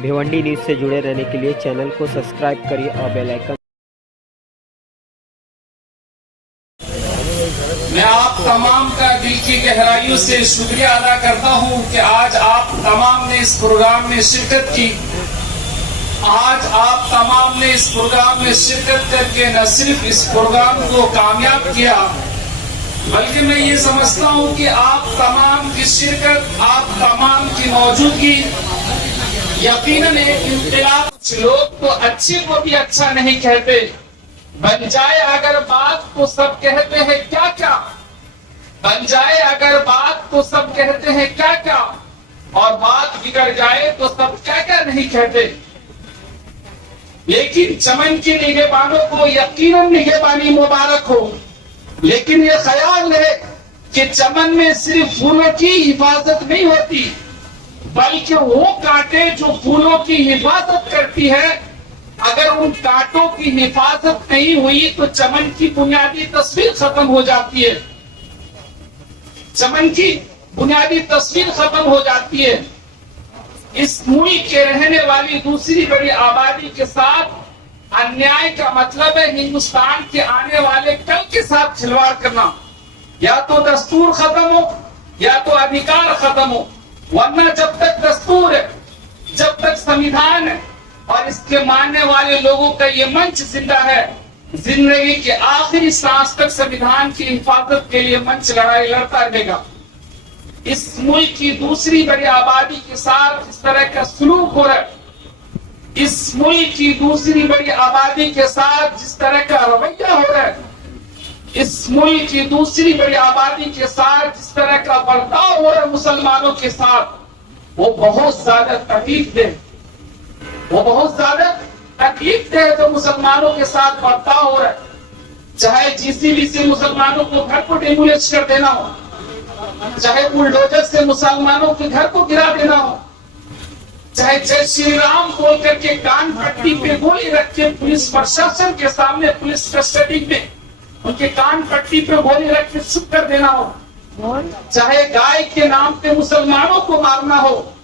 Bhiwandi news से जुड़े रहने के लिए चैनल को सब्सक्राइब करिए और बेल आइकन। मैं आप तमाम का दिल की गहराइयों से शुक्रिया अदा करता हूं कि आज आप तमाम ने इस प्रोग्राम में शिरकत की। आज आप तमाम ने इस प्रोग्राम में शिरकत करके न सिर्फ इस प्रोग्राम को कामयाब किया, बल्कि मैं ये समझता हूं कि आप तमाम की शिरकत, आप तमाम की मौजूदगी यकीनन एक इनकलाब। लोग तो अच्छे को भी अच्छा नहीं कहते, बन जाए अगर बात तो सब कहते हैं क्या क्या, बन जाए अगर बात तो सब कहते हैं क्या क्या, और बात बिगड़ जाए तो सब क्या क्या नहीं कहते। लेकिन चमन की निगहबानों को यकीनन निगहबानी मुबारक हो, लेकिन ये ख्याल है कि चमन में सिर्फ फूलों की हिफाजत नहीं होती, बल्कि वो कांटे जो फूलों की हिफाजत करती है, अगर उन कांटों की हिफाजत नहीं हुई तो चमन की बुनियादी तस्वीर खत्म हो जाती है। चमन की बुनियादी तस्वीर खत्म हो जाती है। इस मुल्क के रहने वाली दूसरी बड़ी आबादी के साथ अन्याय का मतलब है हिंदुस्तान के आने वाले कल के साथ खिलवाड़ करना। या तो दस्तूर खत्म हो या तो अधिकार खत्म हो, वरना जब तक दस्तूर है, जब तक संविधान है और इसके मानने वाले लोगों का ये मंच जिंदा है, जिंदगी के आखिरी सांस तक संविधान की हिफाजत के लिए मंच लड़ाई लड़ता रहेगा। इस मुल्क की दूसरी बड़ी आबादी के साथ इस तरह का सलूक हो रहा है, इस मुल्क की दूसरी बड़ी आबादी के साथ जिस तरह का रवैया हो रहा है, इस मुल्क की दूसरी बड़ी आबादी के साथ जिस तरह का बर्ताव हो रहा है मुसलमानों के साथ, वो बहुत ज्यादा तकलीफ दे, वो बहुत ज्यादा तकलीफ दे जो मुसलमानों के साथ बर्ताव हो रहा है। चाहे जीसीबी से मुसलमानों को घर को डेमोलिश कर देना हो, चाहे बुलडोजर से मुसलमानों के घर को गिरा देना हो, चाहे जय श्री राम बोल करके कान पट्टी पे गोली रख के पुलिस प्रशासन के सामने, पुलिस कस्टडी में उनके कान पट्टी पे गोली रख के चुप कर देना हो, चाहे गाय के नाम पे मुसलमानों को मारना हो,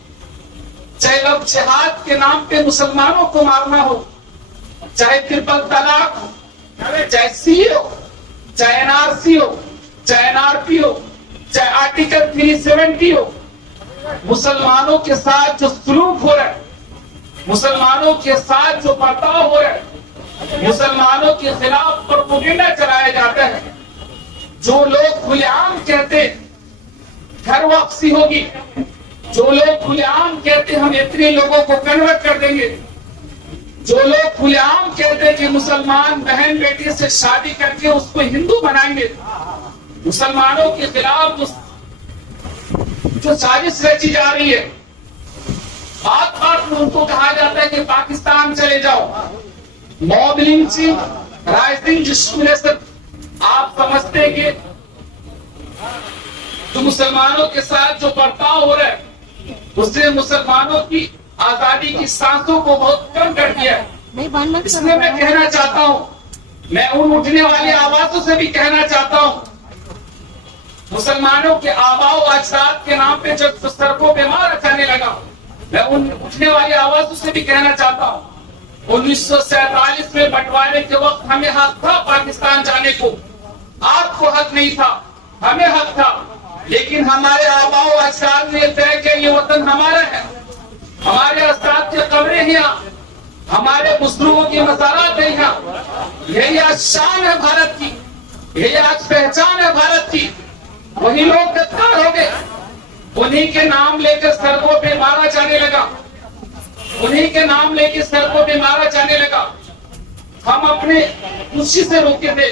चाहे लव जिहाद के नाम पे मुसलमानों को मारना हो, चाहे ट्रिपल तलाक हो, चाहे सीए हो, चाहे एनआरसी हो, चाहे एनआरपी हो, चाहे आर्टिकल 370 हो, मुसलमानों के साथ जो सलूक हो रहा है, मुसलमानों के साथ जो बर्ताव हो रहा है, मुसलमानों के खिलाफ प्रोपेगेंडा चलाया जाता है। जो लोग खुलेआम कहते घर वापसी होगी, जो लोग खुलेआम कहते हम इतने लोगों को कन्वर्ट कर देंगे, जो लोग खुलेआम कहते कि मुसलमान बहन बेटी से शादी करके उसको हिंदू बनाएंगे, मुसलमानों के खिलाफ जो साजिश रची जा रही है, बात बात में उनको कहा जाता है कि पाकिस्तान चले जाओ, मॉब लिंचिंग, राइजिंग डिस्क्रिमिनेशन। आप समझते हैं कि जो मुसलमानों के साथ जो बर्ताव हो रहा है उसने मुसलमानों की आजादी की सांसों को बहुत कम कर दिया है। इसलिए मैं कहना चाहता हूं, मैं उन उठने वाली आवाजों से भी कहना चाहता हूं, मुसलमानों के आबाओ अजदाद के नाम पे जब सड़कों पे मारा जाने लगा, मैं उन उठने वाली आवाजों से भी कहना चाहता हूं, 1947 में बंटवारे के वक्त हमें हक था पाकिस्तान जाने को, आपको हक नहीं था, हमें हक था, लेकिन हमारे आबाओ अजदाद ने तय किया ये वतन हमारा है, हमारे अजदाद की कब्रें हैं यहाँ, हमारे बुजुर्गों की मज़ारात है यहाँ। यही आज शान है भारत की, यही आज पहचान है भारत की। वही लोग गद्दार हो गए, उन्हीं के नाम लेकर सड़कों पे मारा जाने लगा, उन्हीं के नाम लेकर सड़कों पे मारा जाने लगा। हम अपने खुशी से रोके थे,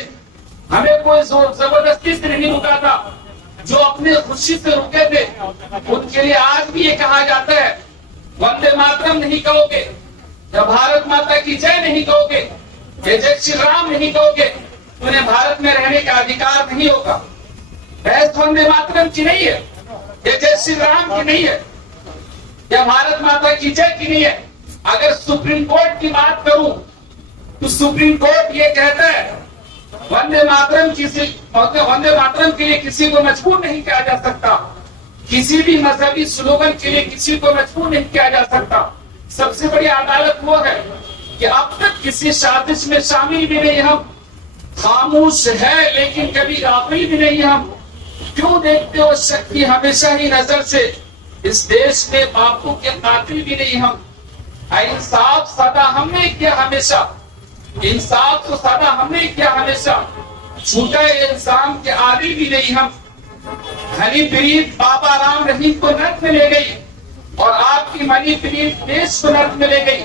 हमें कोई जबरदस्ती से नहीं रुका था। जो अपने खुशी से रुके थे उनके लिए आज भी ये कहा जाता है, वंदे मातरम नहीं कहोगे, या भारत माता की जय नहीं कहोगे, या जय श्री राम नहीं कहोगे, उन्हें भारत में रहने का अधिकार नहीं होगा। बहस वंदे मातरम की नहीं है, या जय श्री राम की नहीं है, या भारत माता की जय की नहीं है। अगर सुप्रीम कोर्ट की बात करूं तो सुप्रीम कोर्ट ये कहता है वंदे मातरम के लिए किसी को मजबूर नहीं किया जा सकता, किसी भी मजहबी स्लोगन के लिए किसी को मजबूर नहीं किया जा सकता। सबसे बड़ी अदालत वो है कि अब तक किसी साजिश में शामिल भी नहीं हम, खामोश है लेकिन कभी गाफिल भी नहीं हम। क्यों देखते हो शक्ति हमेशा ही नजर से, इस देश में बापू के कातिल भी नहीं हम। इंसाफ सदा हमने किया हमेशा, इंसाफ तो सदा हमने किया हमेशा, छूटे इंसान के आदि भी नहीं हम। हनी प्रीत बाबा राम रहीम को नर्क में ले गई और आपकी मनी प्रीत देश को नर्क में ले गई।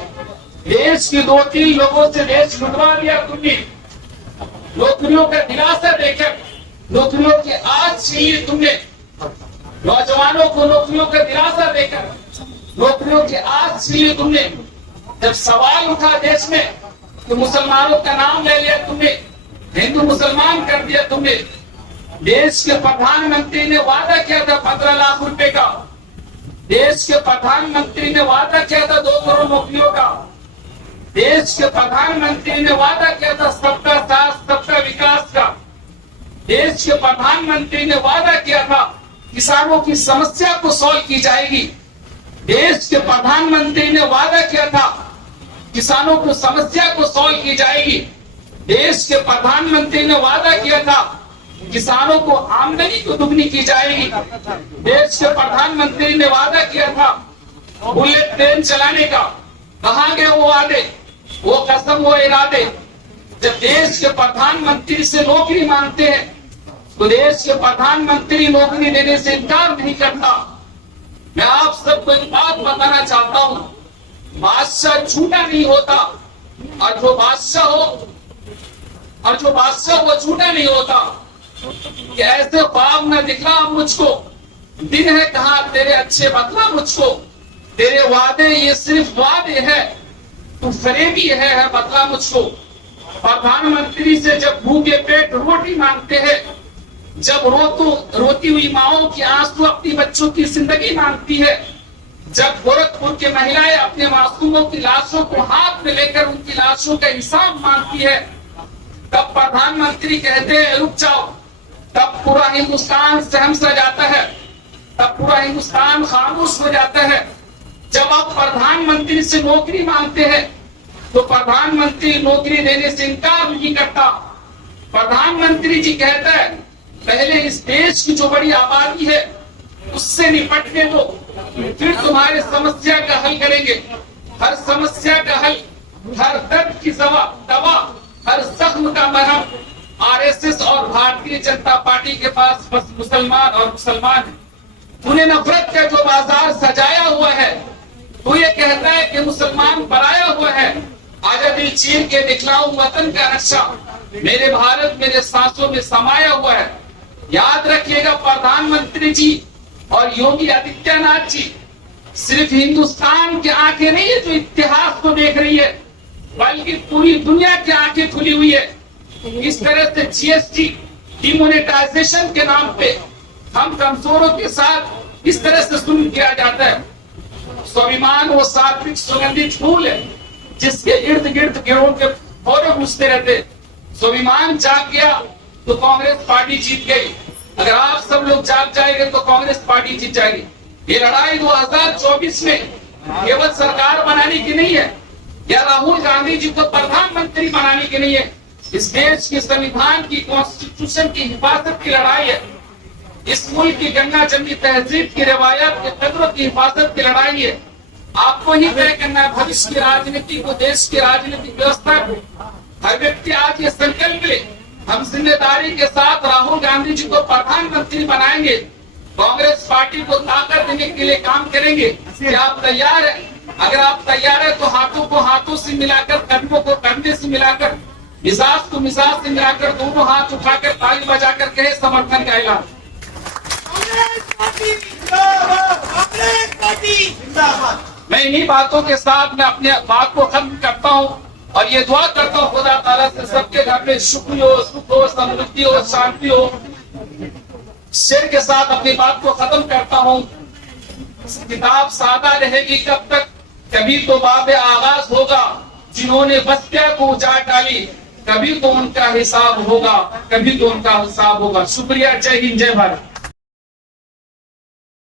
देश के 2-3 लोगों से देश लुटवा दिया तुमने, नौकरियों का दिलासा देकर नौकरियों की आज छीनी तुमने, नौजवानों को नौकरियों का दिलासा देकर नौकरियों की आज छीनी तुमने। जब सवाल उठा देश में तो मुसलमानों का नाम ले लिया तुमने, हिंदू मुसलमान कर दिया तुमने। देश के प्रधानमंत्री ने वादा किया था 15 लाख रुपए का, देश के प्रधानमंत्री ने वादा किया था 2 करोड़ नौकरियों का, देश के प्रधानमंत्री ने वादा किया था सबका साथ सबका विकास का, देश के प्रधानमंत्री ने वादा किया था किसानों की समस्या को सॉल्व की जाएगी, देश के प्रधानमंत्री ने वादा किया था किसानों को समस्या को सॉल्व की जाएगी, देश के प्रधानमंत्री ने वादा किया था किसानों को आमदनी को दुगनी की जाएगी, देश के प्रधानमंत्री ने वादा किया था बुलेट ट्रेन चलाने का। कहां गए वो वादे, वो कसम, वो इरादे। जब देश के प्रधानमंत्री से नौकरी मांगते हैं तो देश के प्रधानमंत्री नौकरी देने से इनकार नहीं करता। मैं आप सबको एक बात बताना चाहता हूं, बादशाह झूठा नहीं होता और जो बादशाह वो झूठा नहीं होता। कि ऐसे ख्वाब न दिखला मुझको, दिन है कहा तेरे अच्छे बतला मुझको, तेरे वादे ये सिर्फ वादे है, तू फरेबी है बतला मुझको। प्रधानमंत्री से जब भूखे पेट रोटी मांगते हैं, जब रोती हुई माओं की आंसू अपनी बच्चों की जिंदगी मांगती है, जब गोरखपुर की महिलाएं अपने मासूमों की लाशों को हाथ में लेकर उनकी लाशों का हिसाब मांगती है, तब प्रधानमंत्री कहते हैं रुक जाओ। तब पूरा हिंदुस्तान सहम सा जाता है, तब पूरा हिंदुस्तान खामोश हो जाता है। जब आप प्रधानमंत्री से नौकरी मांगते हैं तो प्रधानमंत्री नौकरी देने से इनकार नहीं करता। प्रधानमंत्री जी कहता है पहले इस देश की जो बड़ी आबादी है उससे निपटने दो, फिर तुम्हारे समस्या का हल करेंगे। हर समस्या का हल, हर दर्द की दवा, हर जख्म का मरहम आरएसएस और भारतीय जनता पार्टी के पास बस मुसलमान और मुसलमान है। उन्हें नफरत का जो बाजार सजाया हुआ है, तो ये कहता है कि मुसलमान बनाया हुआ है। आजा दिल चीर के दिखलाऊं वतन का नक्शा, मेरे भारत मेरे सांसों में समाया हुआ है। याद रखिएगा प्रधानमंत्री जी और योगी आदित्यनाथ जी, सिर्फ हिंदुस्तान की आंखें नहीं है जो इतिहास को देख रही है, बल्कि पूरी दुनिया की आंखें खुली हुई है। इस तरह से जीएसटी डिमोनेटाइजेशन के नाम पे हम कमजोरों के साथ इस तरह से जुल्म किया जाता है। स्वाभिमान वो सात्विक सुगंधित फूल है जिसके इर्द गिर्द गिरोह के फौरे घुसते रहते। स्वाभिमान जाग गया तो कांग्रेस पार्टी जीत गई, अगर आप सब लोग जाग जाएंगे तो कांग्रेस पार्टी जीत जाएगी। ये लड़ाई 2024 में केवल सरकार बनाने की नहीं है या राहुल गांधी जी को प्रधानमंत्री बनाने की नहीं है, इस देश के संविधान की कॉन्स्टिट्यूशन की हिफाजत की लड़ाई है। इस मुल्क की गंगा जमनी तहजीब की रवायत के कदरों की हिफाजत की लड़ाई है। आपको ही तय करना है भविष्य की राजनीति को, देश की राजनीतिक व्यवस्था को। हर व्यक्ति आज ये संकल्प ले, हम जिम्मेदारी के साथ राहुल गांधी जी को प्रधानमंत्री बनाएंगे, कांग्रेस पार्टी को ताकत देने के लिए काम करेंगे। क्या आप तैयार है? अगर आप तैयार है तो हाथों को हाथों से मिलाकर, कंधों को कंधे से मिलाकर, मिजाज को मिजाज से मिलाकर, दोनों हाथ उठाकर ताली बजाकर कहे समर्थन का ऐलान। मैं इन्हीं बातों के साथ मैं अपने बात को खत्म करता हूँ और ये दुआ करता हूँ खुदा ताला से सबके घर में सुख हो, समृद्धि हो, शांति हो। शेर के साथ अपनी बात को खत्म करता हूँ। किताब सादा रहेगी कब तक, कभी तो बाब आगाज होगा। जिन्होंने बस्तियां को उजाड़ डाली, कभी तो उनका हिसाब होगा, कभी तो उनका हिसाब होगा। शुक्रिया, जय हिंद, जय भारत।